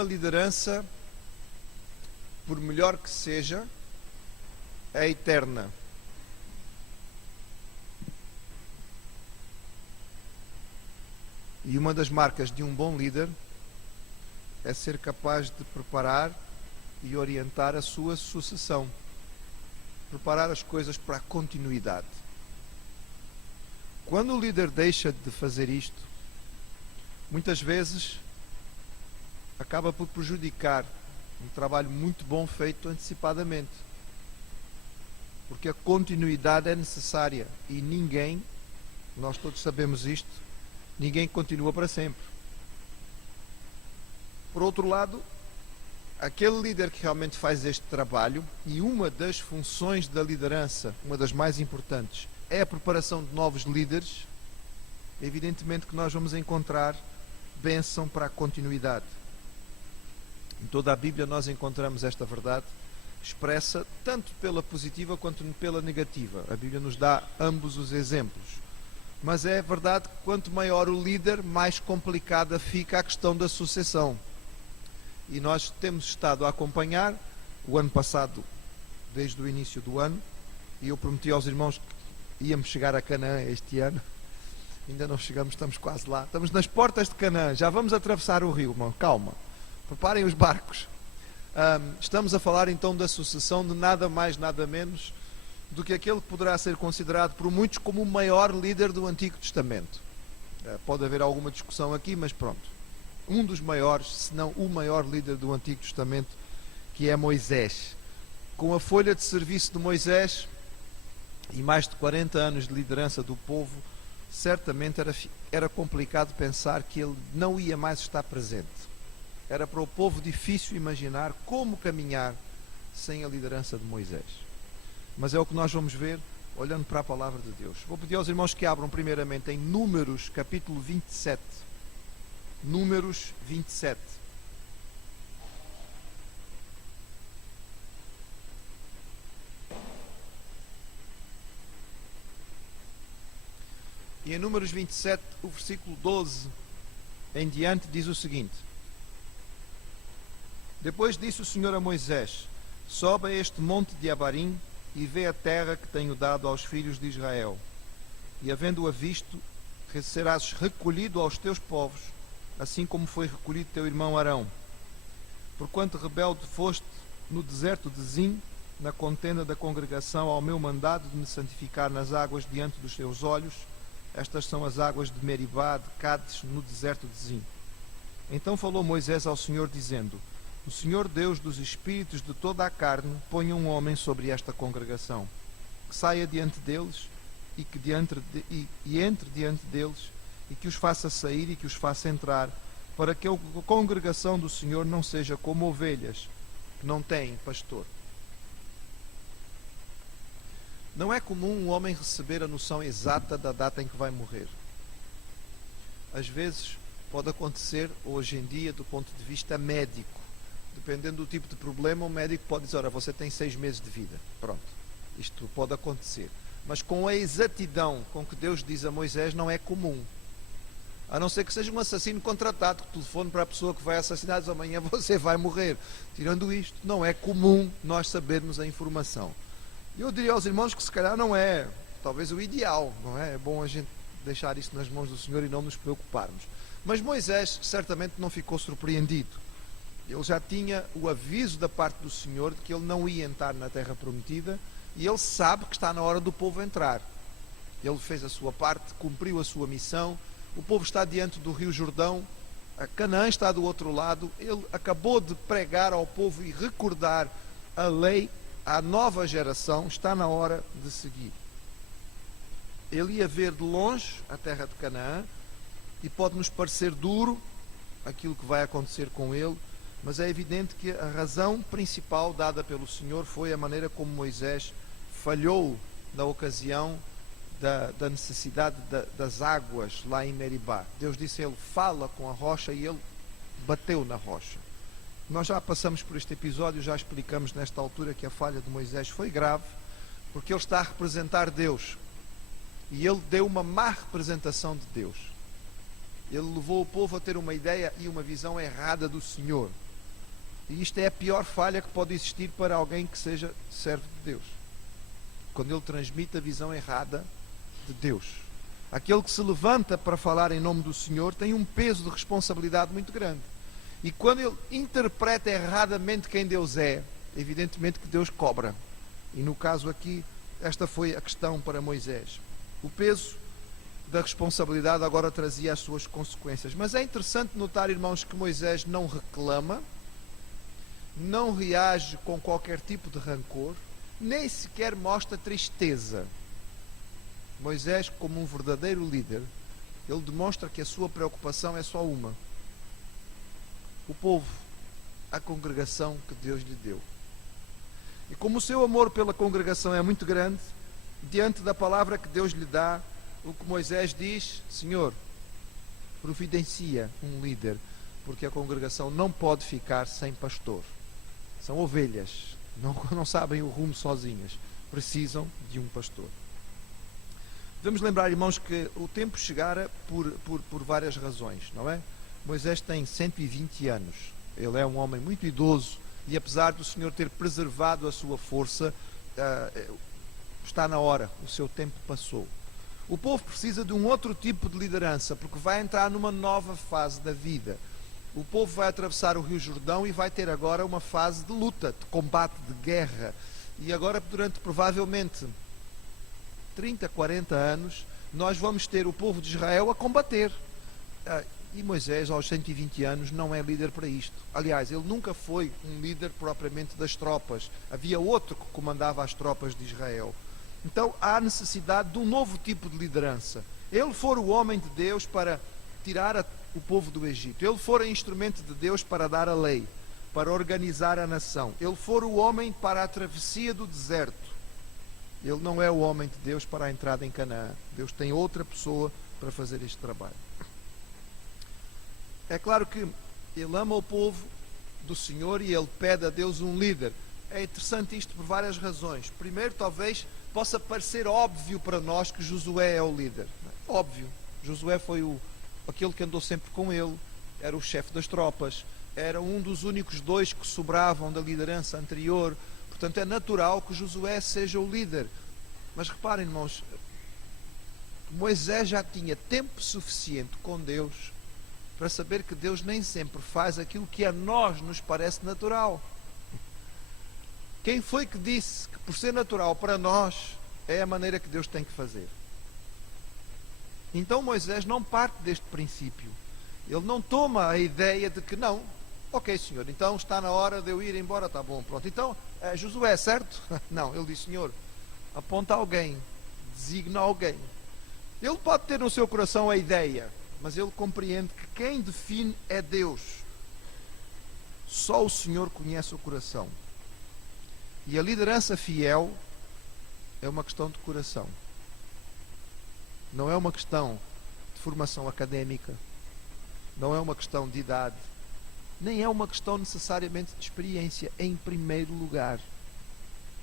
uma liderança, por melhor que seja, é eterna. E uma das marcas de um bom líder é ser capaz de preparar e orientar a sua sucessão. Preparar as coisas para a continuidade. Quando o líder deixa de fazer isto, muitas vezes acaba por prejudicar um trabalho muito bom feito antecipadamente. Porque a continuidade é necessária e ninguém, nós todos sabemos isto, ninguém continua para sempre. Por outro lado, aquele líder que realmente faz este trabalho, e uma das funções da liderança, uma das mais importantes, é a preparação de novos líderes, evidentemente que nós vamos encontrar bênção para a continuidade. Em toda a Bíblia nós encontramos esta verdade expressa tanto pela positiva quanto pela negativa. A Bíblia nos dá ambos os exemplos. Mas é verdade que quanto maior o líder, mais complicada fica a questão da sucessão. E nós temos estado a acompanhar o ano passado, desde o início do ano, e eu prometi aos irmãos que íamos chegar a Canaã este ano. Ainda não chegamos, estamos quase lá. Estamos nas portas de Canaã, já vamos atravessar o rio, irmão. Calma, preparem os barcos. Estamos a falar então da sucessão de nada mais, nada menos do que aquele que poderá ser considerado por muitos como o maior líder do Antigo Testamento. Pode haver alguma discussão aqui, mas pronto. Um dos maiores, se não o maior líder do Antigo Testamento, que é Moisés. Com a folha de serviço de Moisés e mais de 40 anos de liderança do povo, certamente era complicado pensar que ele não ia mais estar presente. Era para o povo difícil imaginar como caminhar sem a liderança de Moisés. Mas é o que nós vamos ver olhando para a palavra de Deus. Vou pedir aos irmãos que abram primeiramente em Números, capítulo 27. Números 27. E em Números 27, o versículo 12 em diante diz o seguinte: Depois disse o Senhor a Moisés: Sobe a este monte de Abarim e vê a terra que tenho dado aos filhos de Israel. E havendo-a visto, serás recolhido aos teus povos, assim como foi recolhido teu irmão Arão. Porquanto rebelde foste no deserto de Zim, na contenda da congregação, ao meu mandado de me santificar nas águas diante dos teus olhos. Estas são as águas de Meribá, de Cádiz, no deserto de Zim. Então falou Moisés ao Senhor, dizendo: O Senhor Deus dos espíritos de toda a carne ponha um homem sobre esta congregação, que saia diante deles e que entre diante deles, e que os faça sair e que os faça entrar, para que a congregação do Senhor não seja como ovelhas que não têm pastor. Não é comum um homem receber a noção exata da data em que vai morrer. Às vezes pode acontecer, hoje em dia, do ponto de vista médico. Dependendo do tipo de problema, o médico pode dizer: Ora, você tem 6 meses de vida. Pronto, isto pode acontecer. Mas com a exatidão com que Deus diz a Moisés, não é comum. A não ser que seja um assassino contratado, que telefone para a pessoa que vai assassinar e diz: amanhã você vai morrer. Tirando isto, não é comum nós sabermos a informação. Eu diria aos irmãos que se calhar não é, talvez o ideal, não é? É bom a gente deixar isso nas mãos do Senhor e não nos preocuparmos. Mas Moisés certamente não ficou surpreendido. Ele já tinha o aviso da parte do Senhor de que ele não ia entrar na terra prometida, e ele sabe que está na hora do povo entrar. Ele fez a sua parte, cumpriu a sua missão. O povo está diante do Rio Jordão, a Canaã está do outro lado. Ele acabou de pregar ao povo e recordar a lei à nova geração. Está na hora de seguir. Ele ia ver de longe a terra de Canaã, e pode nos parecer duro aquilo que vai acontecer com ele, mas é evidente que a razão principal dada pelo Senhor foi a maneira como Moisés falhou na ocasião da necessidade das águas lá em Meribá. Deus disse a ele: fala com a rocha, e ele bateu na rocha. Nós já passamos por este episódio, já explicamos nesta altura que a falha de Moisés foi grave, porque ele está a representar Deus, e ele deu uma má representação de Deus. Ele levou o povo a ter uma ideia e uma visão errada do Senhor. E isto é a pior falha que pode existir para alguém que seja servo de Deus. Quando ele transmite a visão errada de Deus. Aquele que se levanta para falar em nome do Senhor tem um peso de responsabilidade muito grande. E quando ele interpreta erradamente quem Deus é, evidentemente que Deus cobra. E no caso aqui, esta foi a questão para Moisés. O peso da responsabilidade agora trazia as suas consequências. Mas é interessante notar, irmãos, que Moisés não reclama, não reage com qualquer tipo de rancor, nem sequer mostra tristeza. Moisés, como um verdadeiro líder, ele demonstra que a sua preocupação é só uma: o povo, a congregação que Deus lhe deu. E como o seu amor pela congregação é muito grande, diante da palavra que Deus lhe dá, o que Moisés diz: Senhor, providencia um líder, porque a congregação não pode ficar sem pastor. São ovelhas, não sabem o rumo sozinhas, precisam de um pastor. Devemos lembrar, irmãos, que o tempo chegara por várias razões, não é? Moisés tem 120 anos, ele é um homem muito idoso, e apesar do Senhor ter preservado a sua força, está na hora, o seu tempo passou. O povo precisa de um outro tipo de liderança, porque vai entrar numa nova fase da vida. O povo vai atravessar o Rio Jordão e vai ter agora uma fase de luta, de combate, de guerra. E agora, durante provavelmente 30, 40 anos, nós vamos ter o povo de Israel a combater. E Moisés, aos 120 anos, não é líder para isto. Aliás, ele nunca foi um líder propriamente das tropas. Havia outro que comandava as tropas de Israel. Então há necessidade de um novo tipo de liderança. Ele for o homem de Deus para tirar o povo do Egito. Ele for instrumento de Deus para dar a lei, para organizar a nação. Ele for o homem para a travessia do deserto. Ele não é o homem de Deus para a entrada em Canaã. Deus tem outra pessoa para fazer este trabalho. É claro que ele ama o povo do Senhor e ele pede a Deus um líder. É interessante isto por várias razões. Primeiro, talvez possa parecer óbvio para nós que Josué é o líder. Óbvio. Josué foi aquele que andou sempre com ele, era o chefe das tropas, era um dos únicos dois que sobravam da liderança anterior. Portanto, é natural que Josué seja o líder. Mas reparem, irmãos, Moisés já tinha tempo suficiente com Deus para saber que Deus nem sempre faz aquilo que a nós nos parece natural. Quem foi que disse que por ser natural para nós é a maneira que Deus tem que fazer? Então Moisés não parte deste princípio. Ele não toma a ideia de que não, ok, Senhor, então está na hora de eu ir embora, está bom, pronto. Então, Josué, certo? Não, ele diz: Senhor, aponta alguém, designa alguém. Ele pode ter no seu coração a ideia, mas ele compreende que quem define é Deus. Só o Senhor conhece o coração. E a liderança fiel é uma questão de coração. Não é uma questão de formação académica, não é uma questão de idade, nem é uma questão necessariamente de experiência, em primeiro lugar.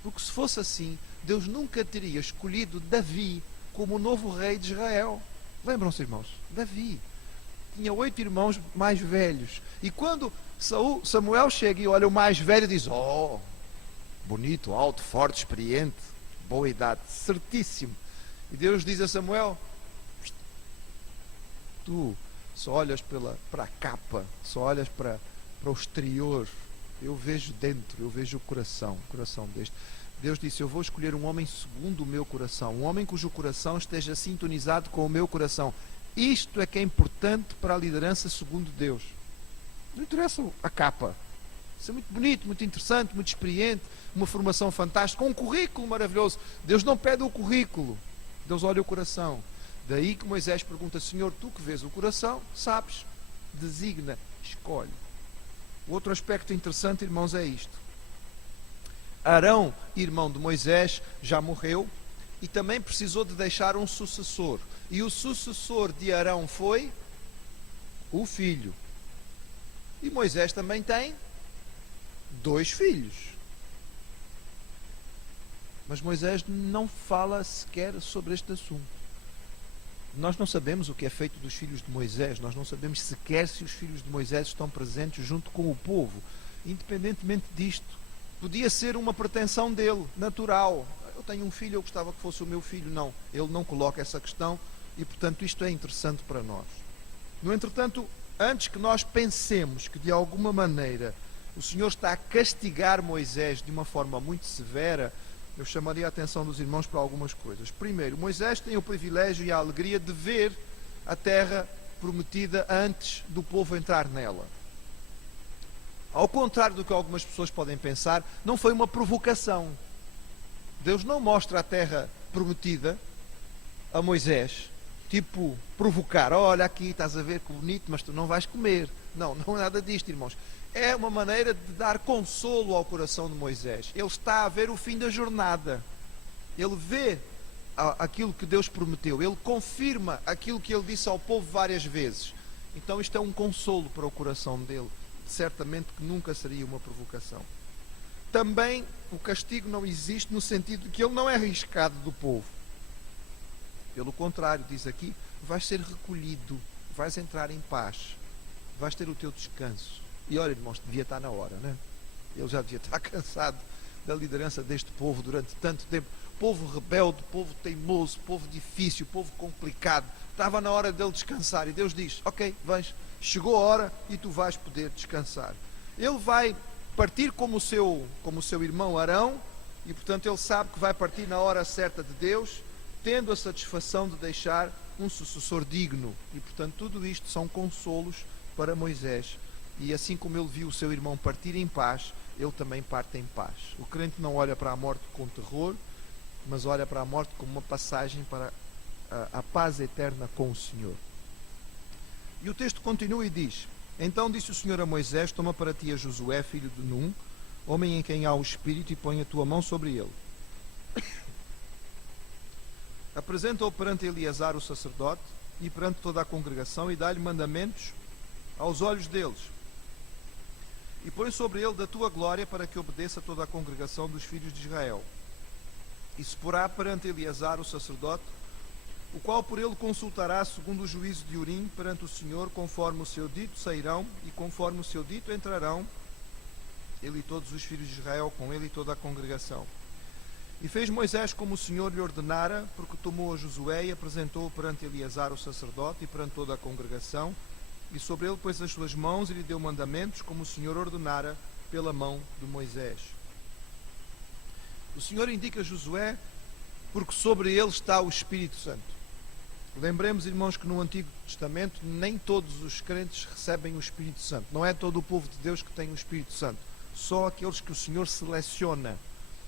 Porque se fosse assim, Deus nunca teria escolhido Davi como o novo rei de Israel. Lembram-se, irmãos? Davi tinha 8 irmãos mais velhos. E quando Samuel chega e olha o mais velho, diz: oh, bonito, alto, forte, experiente, boa idade, certíssimo. E Deus diz a Samuel: tu só olhas para a capa, só olhas para o exterior. Eu vejo dentro, eu vejo o coração deste. Deus disse: eu vou escolher um homem segundo o meu coração, um homem cujo coração esteja sintonizado com o meu coração. Isto é que é importante para a liderança segundo Deus. Não interessa a capa. Isso é muito bonito, muito interessante, muito experiente, uma formação fantástica, um currículo maravilhoso. Deus não pede o currículo, Deus olha o coração. Daí que Moisés pergunta: Senhor, tu que vês o coração, sabes, designa, escolhe. O outro aspecto interessante, irmãos, é isto. Arão, irmão de Moisés, já morreu e também precisou de deixar um sucessor. E o sucessor de Arão foi o filho. E Moisés também tem 2 filhos. Mas Moisés não fala sequer sobre este assunto. Nós não sabemos o que é feito dos filhos de Moisés, nós não sabemos sequer se os filhos de Moisés estão presentes junto com o povo. independentemente disto, podia ser uma pretensão dele, natural. Eu tenho um filho, eu gostava que fosse o meu filho. Não, ele não coloca essa questão e, portanto, isto é interessante para nós. No entretanto, antes que nós pensemos que, de alguma maneira, o Senhor está a castigar Moisés de uma forma muito severa, eu chamaria a atenção dos irmãos para algumas coisas. Primeiro, Moisés tem o privilégio e a alegria de ver a terra prometida antes do povo entrar nela. Ao contrário do que algumas pessoas podem pensar, não foi uma provocação. Deus não mostra a terra prometida a Moisés, tipo provocar: olha aqui, estás a ver que bonito, mas tu não vais comer. Não, não é nada disto, irmãos. É uma maneira de dar consolo ao coração de Moisés. Ele está a ver o fim da jornada. Ele vê aquilo que Deus prometeu. Ele confirma aquilo que ele disse ao povo várias vezes. Então isto é um consolo para o coração dele. Certamente que nunca seria uma provocação. Também o castigo não existe no sentido de que ele não é arriscado do povo. Pelo contrário, diz aqui, vais ser recolhido, vais entrar em paz, vais ter o teu descanso. E olha, irmãos, devia estar na hora, né? Ele já devia estar cansado da liderança deste povo durante tanto tempo. Povo rebelde, povo teimoso, povo difícil, povo complicado. Estava na hora dele descansar. E Deus diz: ok, vais, chegou a hora e tu vais poder descansar. Ele vai partir como o seu irmão Arão, e portanto ele sabe que vai partir na hora certa de Deus, tendo a satisfação de deixar um sucessor digno. E portanto tudo isto são consolos para Moisés. E assim como ele viu o seu irmão partir em paz, ele também parte em paz. O crente não olha para a morte com terror, mas olha para a morte como uma passagem para a paz eterna com o Senhor. E o texto continua e diz: então disse o Senhor a Moisés: toma para ti a Josué, filho de Num, homem em quem há o Espírito, e põe a tua mão sobre ele. Apresenta-o perante Eleazar o sacerdote e perante toda a congregação, e dá-lhe mandamentos aos olhos deles. E põe sobre ele da tua glória, para que obedeça toda a congregação dos filhos de Israel. E se porá perante Eleazar o sacerdote, o qual por ele consultará segundo o juízo de Urim perante o Senhor, conforme o seu dito sairão, e conforme o seu dito entrarão, ele e todos os filhos de Israel, com ele e toda a congregação. E fez Moisés como o Senhor lhe ordenara, porque tomou a Josué e apresentou-o perante Eleazar o sacerdote e perante toda a congregação, e sobre ele pôs as suas mãos e lhe deu mandamentos, como o Senhor ordenara pela mão de Moisés. O Senhor indica Josué porque sobre ele está o Espírito Santo. Lembremos, irmãos, que no Antigo Testamento nem todos os crentes recebem o Espírito Santo. Não é todo o povo de Deus que tem o Espírito Santo. Só aqueles que o Senhor seleciona.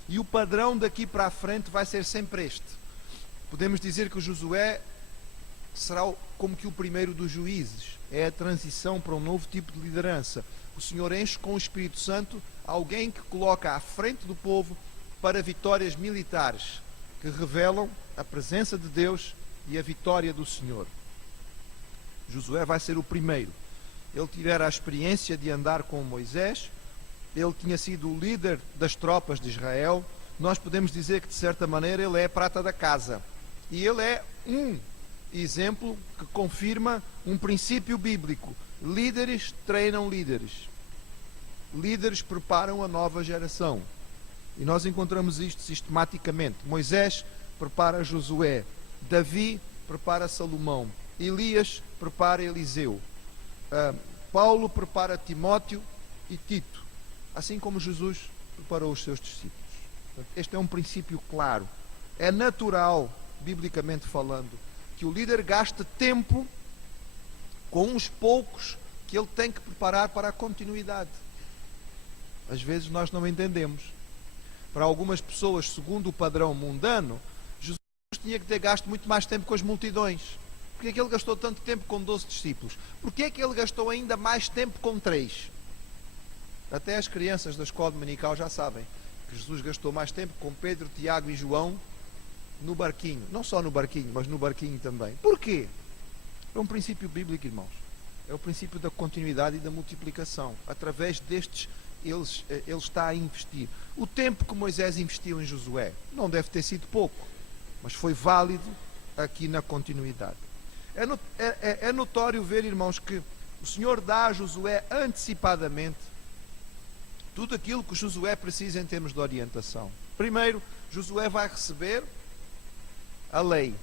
E o padrão daqui para a frente vai ser sempre este. Podemos dizer que o Josué será como que o primeiro dos juízes. É a transição para um novo tipo de liderança. O Senhor enche com o Espírito Santo alguém que coloca à frente do povo para vitórias militares que revelam a presença de Deus e a vitória do Senhor. Josué vai ser o primeiro. Ele tivera a experiência de andar com Moisés, ele tinha sido o líder das tropas de Israel. Nós podemos dizer que, de certa maneira, ele é a prata da casa. E ele é um exemplo que confirma um princípio bíblico. Líderes treinam líderes. Líderes preparam a nova geração. E nós encontramos isto sistematicamente. Moisés prepara Josué. Davi prepara Salomão. Elias prepara Eliseu. Paulo prepara Timóteo e Tito. Assim como Jesus preparou os seus discípulos. Este é um princípio claro. É natural, biblicamente falando, que o líder gaste tempo com os poucos que ele tem que preparar para a continuidade. Às vezes nós não entendemos. Para algumas pessoas, segundo o padrão mundano, Jesus tinha que ter gasto muito mais tempo com as multidões. Por que é que ele gastou tanto tempo com 12 discípulos? Por que é que ele gastou ainda mais tempo com 3? Até as crianças da escola dominical já sabem que Jesus gastou mais tempo com Pedro, Tiago e João no barquinho. Não só no barquinho, mas no barquinho também. Por quê? É um princípio bíblico, irmãos. É o princípio da continuidade e da multiplicação. Através destes, ele está a investir. O tempo que Moisés investiu em Josué não deve ter sido pouco, mas foi válido aqui na continuidade. É notório ver, irmãos, que o Senhor dá a Josué antecipadamente tudo aquilo que Josué precisa em termos de orientação. Primeiro, Josué vai receber a lei.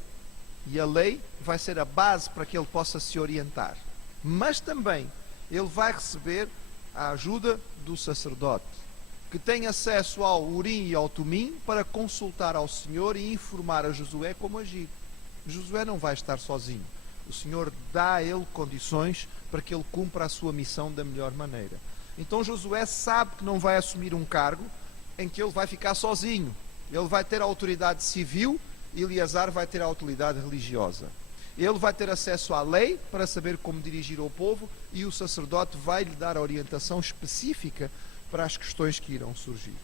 E a lei vai ser a base para que ele possa se orientar. Mas também ele vai receber a ajuda do sacerdote, que tem acesso ao Urim e ao Tumim para consultar ao Senhor e informar a Josué como agir. Josué não vai estar sozinho. O Senhor dá a ele condições para que ele cumpra a sua missão da melhor maneira. Então Josué sabe que não vai assumir um cargo em que ele vai ficar sozinho. Ele vai ter a autoridade civil e Eleazar vai ter a autoridade religiosa. Ele vai ter acesso à lei para saber como dirigir o povo e o sacerdote vai lhe dar a orientação específica para as questões que irão surgir.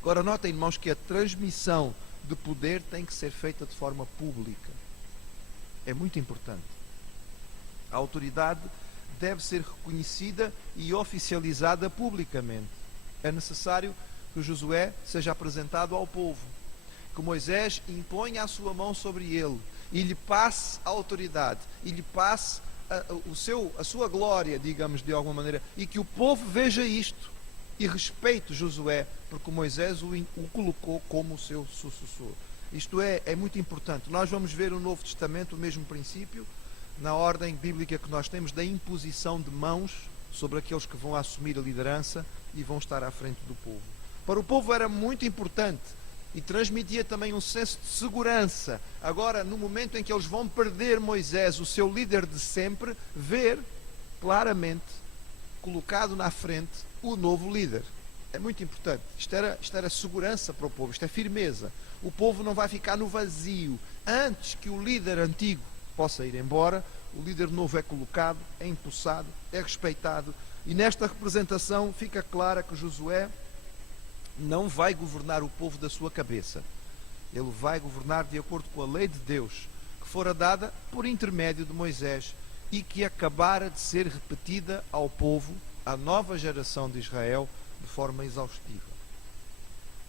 Agora notem, irmãos, que a transmissão de poder tem que ser feita de forma pública. É muito importante. A autoridade deve ser reconhecida e oficializada publicamente. É necessário que Josué seja apresentado ao povo, que Moisés imponha a sua mão sobre ele e lhe passe a autoridade, e lhe passe a sua glória, digamos de alguma maneira, e que o povo veja isto e respeite Josué, porque Moisés o colocou como o seu sucessor. Isto é muito importante. Nós vamos ver no Novo Testamento o mesmo princípio, na ordem bíblica que nós temos da imposição de mãos sobre aqueles que vão assumir a liderança e vão estar à frente do povo. Para o povo era muito importante e transmitia também um senso de segurança. Agora, no momento em que eles vão perder Moisés, o seu líder de sempre, ver claramente colocado na frente o novo líder. É muito importante. Isto era segurança para o povo, isto é firmeza. O povo não vai ficar no vazio. Antes que o líder antigo possa ir embora, o líder novo é colocado, é empossado, é respeitado. E nesta representação fica clara que Josué não vai governar o povo da sua cabeça. Ele vai governar de acordo com a lei de Deus, que fora dada por intermédio de Moisés e que acabara de ser repetida ao povo, à nova geração de Israel, de forma exaustiva.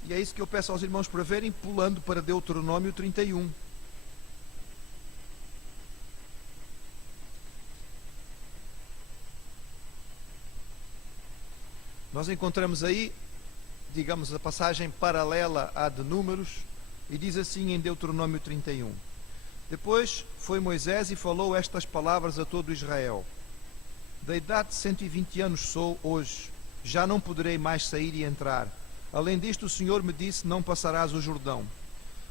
E é isso que eu peço aos irmãos para verem, pulando para Deuteronômio 31. Nós encontramos aí, digamos, a passagem paralela à de Números, e diz assim em Deuteronômio 31. Depois foi Moisés e falou estas palavras a todo Israel. Da idade de 120 anos sou hoje, já não poderei mais sair e entrar. Além disto, o Senhor me disse, não passarás o Jordão.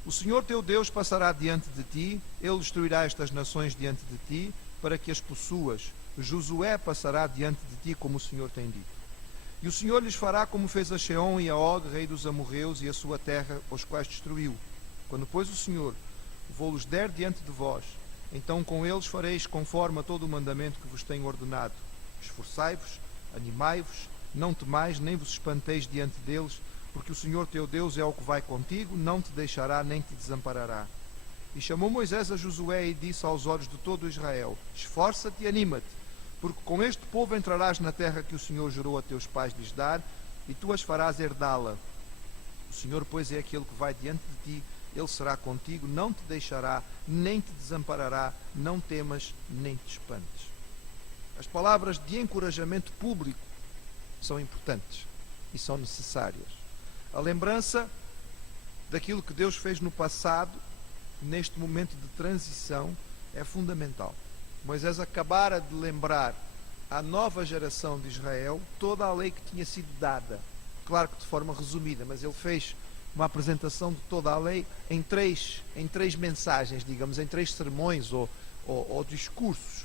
O Senhor teu Deus passará diante de ti, Ele destruirá estas nações diante de ti, para que as possuas. Josué passará diante de ti, como o Senhor tem dito. E o Senhor lhes fará como fez a Sheom e a Og, rei dos amorreus, e a sua terra, os quais destruiu. Quando, pois, o Senhor vou-los der diante de vós, então com eles fareis conforme a todo o mandamento que vos tenho ordenado. Esforçai-vos, animai-vos, não temais, nem vos espanteis diante deles, porque o Senhor teu Deus é o que vai contigo, não te deixará, nem te desamparará. E chamou Moisés a Josué e disse aos olhos de todo Israel, esforça-te e anima-te, porque com este povo entrarás na terra que o Senhor jurou a teus pais lhes dar, e tu as farás herdá-la. O Senhor, pois, é aquele que vai diante de ti, Ele será contigo, não te deixará, nem te desamparará, não temas, nem te espantes. As palavras de encorajamento público são importantes e são necessárias. A lembrança daquilo que Deus fez no passado, neste momento de transição, é fundamental. Moisés acabara de lembrar à nova geração de Israel toda a lei que tinha sido dada. Claro que de forma resumida, mas ele fez uma apresentação de toda a lei em três mensagens, digamos, em 3 sermões ou discursos.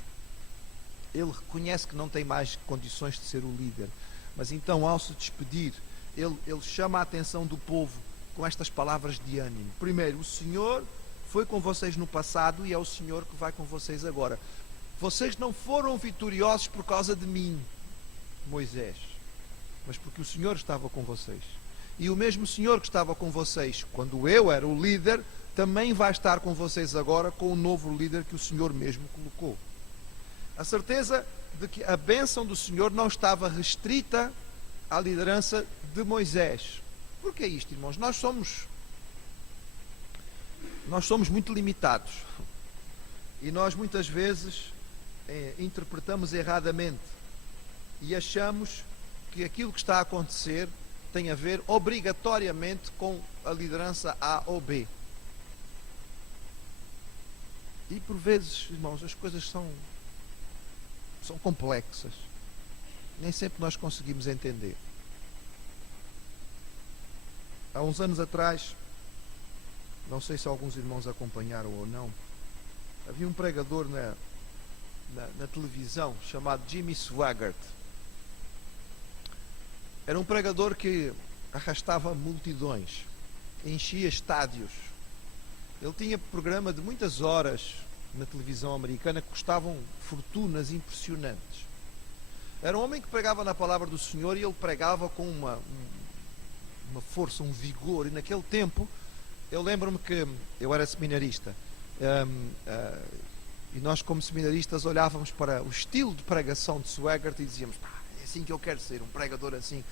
Ele reconhece que não tem mais condições de ser o líder, mas então, ao se despedir, ele chama a atenção do povo com estas palavras de ânimo. Primeiro, o Senhor foi com vocês no passado e é o Senhor que vai com vocês agora. Vocês não foram vitoriosos por causa de mim, Moisés, mas porque o Senhor estava com vocês. E o mesmo Senhor que estava com vocês quando eu era o líder, também vai estar com vocês agora com o novo líder que o Senhor mesmo colocou. A certeza de que a bênção do Senhor não estava restrita à liderança de Moisés. Por que isto, irmãos? Nós somos muito limitados e nós muitas vezes interpretamos erradamente e achamos que aquilo que está a acontecer tem a ver obrigatoriamente com a liderança A ou B. E por vezes, irmãos, as coisas são complexas. Nem sempre nós conseguimos entender. Há uns anos atrás, não sei se alguns irmãos acompanharam ou não, havia um pregador na televisão chamado Jimmy Swaggart. Era um pregador que arrastava multidões, enchia estádios. Ele tinha programa de muitas horas na televisão americana que custavam fortunas impressionantes. Era um homem que pregava na palavra do Senhor e ele pregava com uma força, um vigor. E naquele tempo, eu lembro-me que eu era seminarista e nós como seminaristas olhávamos para o estilo de pregação de Swaggart e dizíamos: é assim que eu quero ser, um pregador assim.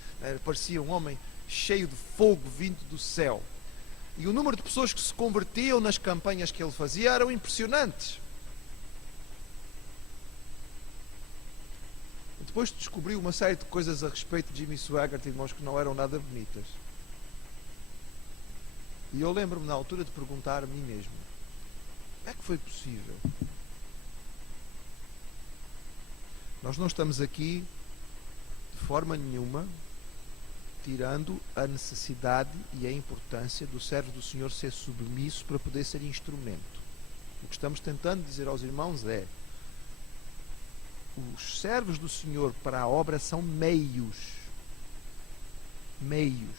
Parecia um homem cheio de fogo vindo do céu. E o número de pessoas que se convertiam nas campanhas que ele fazia eram impressionantes. Depois descobri uma série de coisas a respeito de Jimmy Swaggart, irmãos, que não eram nada bonitas. E eu lembro-me na altura de perguntar a mim mesmo: como é que foi possível? Nós não estamos aqui de forma nenhuma tirando a necessidade e a importância do servo do Senhor ser submisso para poder ser instrumento. O que estamos tentando dizer aos irmãos é: os servos do Senhor para a obra são meios. Meios.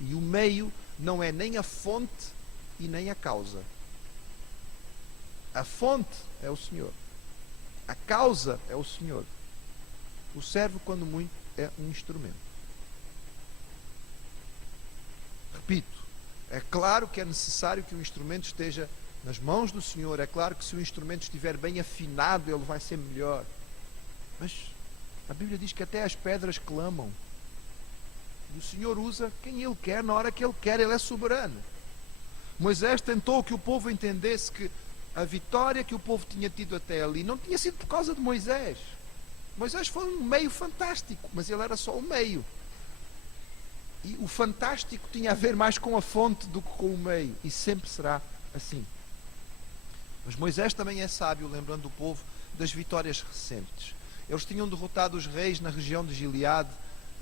E o meio não é nem a fonte e nem a causa. A fonte é o Senhor. A causa é o Senhor. O servo, quando muito, é um instrumento. Repito, é claro que é necessário que o instrumento esteja nas mãos do Senhor. É claro que se o instrumento estiver bem afinado, ele vai ser melhor. Mas a Bíblia diz que até as pedras clamam. E o Senhor usa quem Ele quer, na hora que Ele quer. Ele é soberano. Moisés tentou que o povo entendesse que a vitória que o povo tinha tido até ali não tinha sido por causa de Moisés. Moisés foi um meio fantástico, mas ele era só o meio. E o fantástico tinha a ver mais com a fonte do que com o meio. E sempre será assim. Mas Moisés também é sábio, lembrando o povo das vitórias recentes. Eles tinham derrotado os reis na região de Gileade,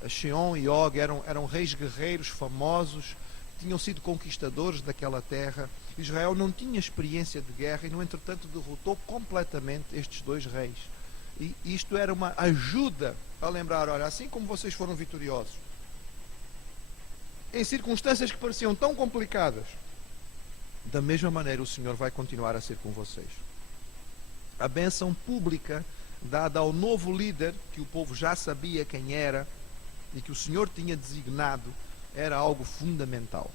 Sheon e Og, eram reis guerreiros famosos, tinham sido conquistadores daquela terra. Israel não tinha experiência de guerra e, no entretanto, derrotou completamente estes dois reis. E isto era uma ajuda a lembrar: olha, assim como vocês foram vitoriosos, em circunstâncias que pareciam tão complicadas, da mesma maneira o Senhor vai continuar a ser com vocês. A bênção pública dada ao novo líder, que o povo já sabia quem era e que o Senhor tinha designado, era algo fundamental.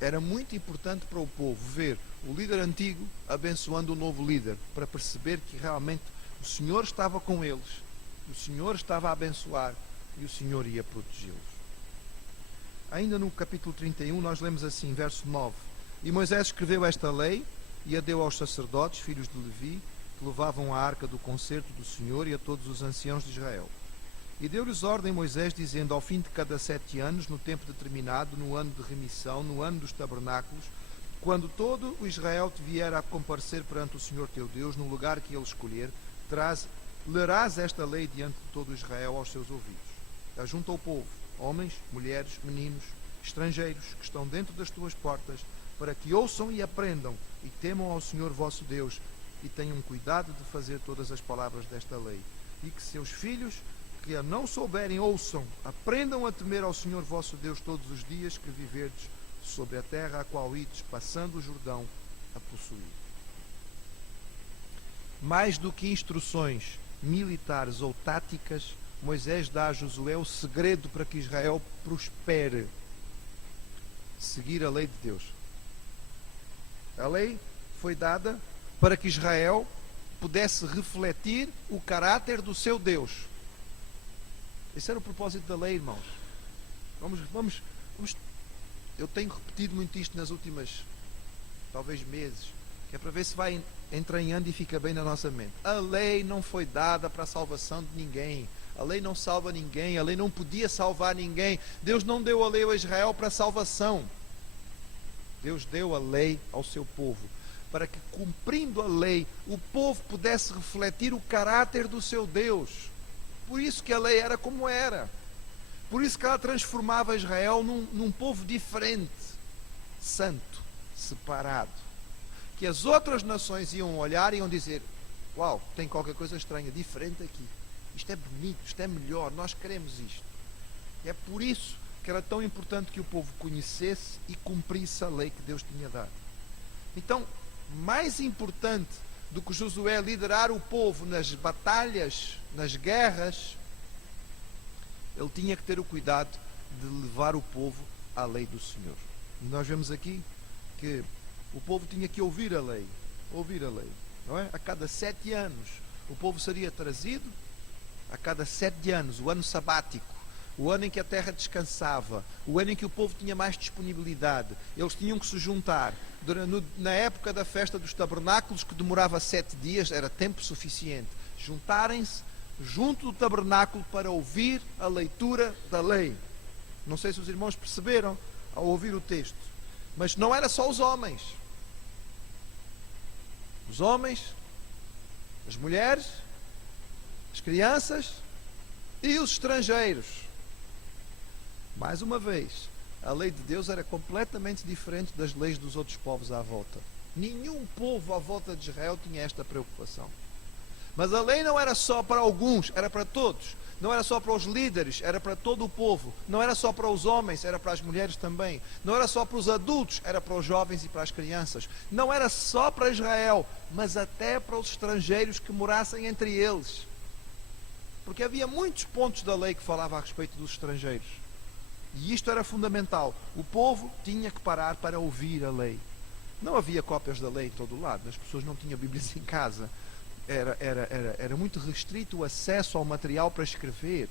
Era muito importante para o povo ver o líder antigo abençoando o novo líder, para perceber que realmente o Senhor estava com eles, o Senhor estava a abençoar e o Senhor ia protegê-los. Ainda no capítulo 31 nós lemos assim, verso 9: E Moisés escreveu esta lei e a deu aos sacerdotes, filhos de Levi, que levavam a arca do concerto do Senhor, e a todos os anciãos de Israel. E deu-lhes ordem Moisés, dizendo: ao fim de cada 7 anos, no tempo determinado, no ano de remissão, no ano dos tabernáculos, quando todo o Israel te vier a comparecer perante o Senhor teu Deus, no lugar que ele escolher, lerás esta lei diante de todo o Israel aos seus ouvidos. Ajunta o povo, homens, mulheres, meninos, estrangeiros, que estão dentro das tuas portas, para que ouçam e aprendam, e temam ao Senhor vosso Deus, e tenham cuidado de fazer todas as palavras desta lei. E que seus filhos, que a não souberem, ouçam, aprendam a temer ao Senhor vosso Deus todos os dias que viverdes sobre a terra a qual ides, passando o Jordão, a possuir. Mais do que instruções militares ou táticas, Moisés dá a Josué o segredo para que Israel prospere: seguir a lei de Deus. A lei foi dada para que Israel pudesse refletir o caráter do seu Deus. Esse era o propósito da lei, irmãos. Vamos. Eu tenho repetido muito isto nas últimas, talvez, meses, que é para ver se vai entranhando e fica bem na nossa mente. A lei não foi dada para a salvação de ninguém. A lei não salva ninguém, a lei não podia salvar ninguém. Deus não deu a lei a Israel para salvação. Deus deu a lei ao seu povo, para que, cumprindo a lei, o povo pudesse refletir o caráter do seu Deus. Por isso que a lei era como era. Por isso que ela transformava Israel num povo diferente, santo, separado. Que as outras nações iam olhar e iam dizer: uau, tem qualquer coisa estranha, diferente aqui. Isto é bonito, isto é melhor, nós queremos isto. E é por isso que era tão importante que o povo conhecesse e cumprisse a lei que Deus tinha dado. Então, mais importante do que Josué liderar o povo nas batalhas, nas guerras, ele tinha que ter o cuidado de levar o povo à lei do Senhor. E nós vemos aqui que o povo tinha que ouvir a lei, não é? A cada 7 anos o povo seria trazido, a cada 7 anos, o ano sabático, o ano em que a terra descansava, o ano em que o povo tinha mais disponibilidade. Eles tinham que se juntar. Na época da festa dos tabernáculos, que demorava 7 dias, era tempo suficiente. Juntarem-se junto do tabernáculo para ouvir a leitura da lei. Não sei se os irmãos perceberam ao ouvir o texto, mas não era só os homens. Os homens, as mulheres, as crianças e os estrangeiros. Mais uma vez, a lei de Deus era completamente diferente das leis dos outros povos à volta. Nenhum povo à volta de Israel tinha esta preocupação. Mas a lei não era só para alguns, era para todos. Não era só para os líderes, era para todo o povo. Não era só para os homens, era para as mulheres também. Não era só para os adultos, era para os jovens e para as crianças. Não era só para Israel, mas até para os estrangeiros que morassem entre eles. Porque havia muitos pontos da lei que falavam a respeito dos estrangeiros. E isto era fundamental. O povo tinha que parar para ouvir a lei. Não havia cópias da lei em todo o lado. As pessoas não tinham Bíblias em casa. Era muito restrito o acesso ao material para escrever.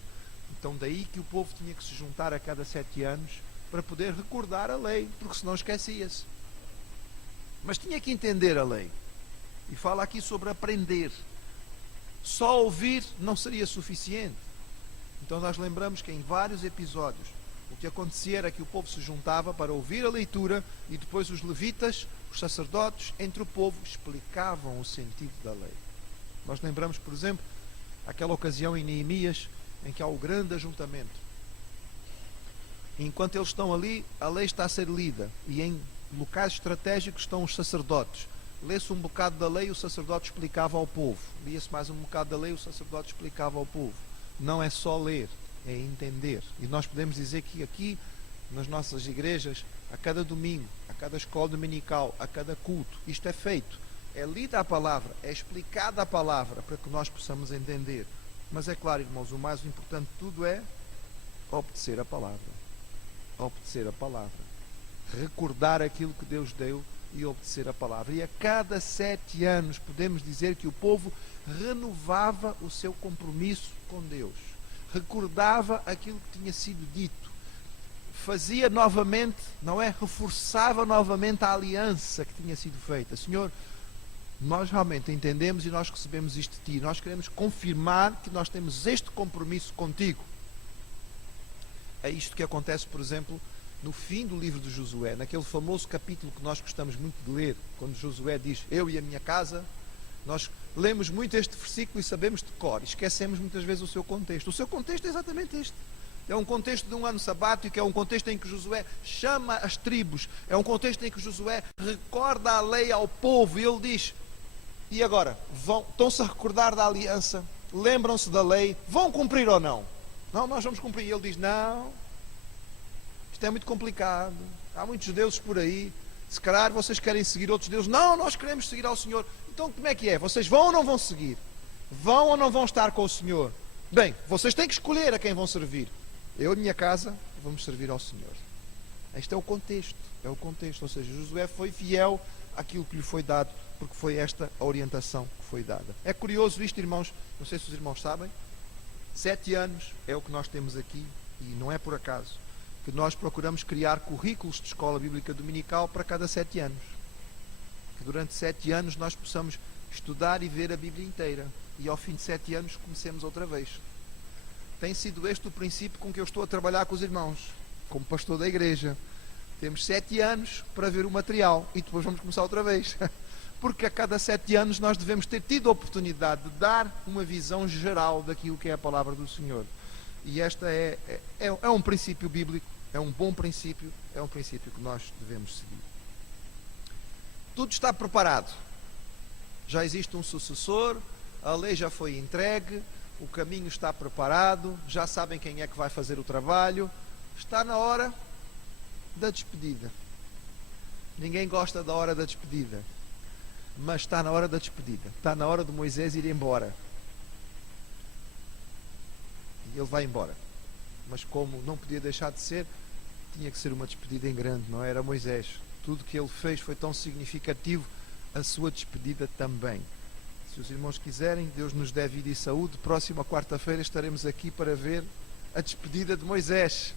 Então daí que o povo tinha que se juntar a cada 7 anos para poder recordar a lei, porque senão esquecia-se. Mas tinha que entender a lei. E fala aqui sobre aprender. Só ouvir não seria suficiente. Então nós lembramos que em vários episódios o que acontecia era que o povo se juntava para ouvir a leitura e depois os levitas, os sacerdotes, entre o povo, explicavam o sentido da lei. Nós lembramos, por exemplo, aquela ocasião em Neemias em que há o grande ajuntamento. E enquanto eles estão ali, a lei está a ser lida e em locais estratégicos estão os sacerdotes. Lê-se um bocado da lei e o sacerdote explicava ao povo. Lia-se mais um bocado da lei e o sacerdote explicava ao povo. Não é só ler, é entender. E nós podemos dizer que aqui, nas nossas igrejas, a cada domingo, a cada escola dominical, a cada culto, isto é feito. É lida a palavra, é explicada a palavra para que nós possamos entender. Mas é claro, irmãos, o mais importante de tudo é obedecer a palavra. Obedecer a palavra. Recordar aquilo que Deus deu e obedecer a palavra. E a cada 7 anos podemos dizer que o povo renovava o seu compromisso com Deus. Recordava aquilo que tinha sido dito. Fazia novamente, não é? Reforçava novamente a aliança que tinha sido feita. Senhor, nós realmente entendemos e nós recebemos isto de Ti. Nós queremos confirmar que nós temos este compromisso contigo. É isto que acontece, por exemplo, no fim do livro de Josué, naquele famoso capítulo que nós gostamos muito de ler, quando Josué diz, eu e a minha casa. Nós lemos muito este versículo e sabemos de cor, e esquecemos muitas vezes o seu contexto. O seu contexto é exatamente este. É um contexto de um ano sabático, é um contexto em que Josué chama as tribos, é um contexto em que Josué recorda a lei ao povo, e ele diz, e agora? Estão-se a recordar da aliança? Lembram-se da lei? Vão cumprir ou não? Não, nós vamos cumprir. E ele diz, não, isto é muito complicado, há muitos deuses por aí, se calhar vocês querem seguir outros deuses. Não, nós queremos seguir ao Senhor. Então como é que é? Vocês vão ou não vão seguir? Vão ou não vão estar com o Senhor? Bem, vocês têm que escolher a quem vão servir. Eu e minha casa vamos servir ao Senhor. Este é o contexto. Ou seja, Josué foi fiel àquilo que lhe foi dado, porque foi esta a orientação que foi dada. É curioso isto, irmãos, não sei se os irmãos sabem, 7 anos é o que nós temos aqui, e não é por acaso que nós procuramos criar currículos de escola bíblica dominical para cada 7 anos. Que durante 7 anos nós possamos estudar e ver a Bíblia inteira. E ao fim de 7 anos comecemos outra vez. Tem sido este o princípio com que eu estou a trabalhar com os irmãos, como pastor da igreja. Temos 7 anos para ver o material e depois vamos começar outra vez. Porque a cada 7 anos nós devemos ter tido a oportunidade de dar uma visão geral daquilo que é a palavra do Senhor. E esta é um princípio bíblico, é um bom princípio, é um princípio que nós devemos seguir. Tudo está preparado. Já existe um sucessor, a lei já foi entregue, o caminho está preparado, já sabem quem é que vai fazer o trabalho. Está na hora da despedida. Ninguém gosta da hora da despedida, mas está na hora da despedida. Está na hora de Moisés ir embora. E ele vai embora. Mas como não podia deixar de ser, tinha que ser uma despedida em grande, não era Moisés? Tudo que ele fez foi tão significativo, a sua despedida também. Se os irmãos quiserem, Deus nos dê vida e saúde. Próxima quarta-feira estaremos aqui para ver a despedida de Moisés.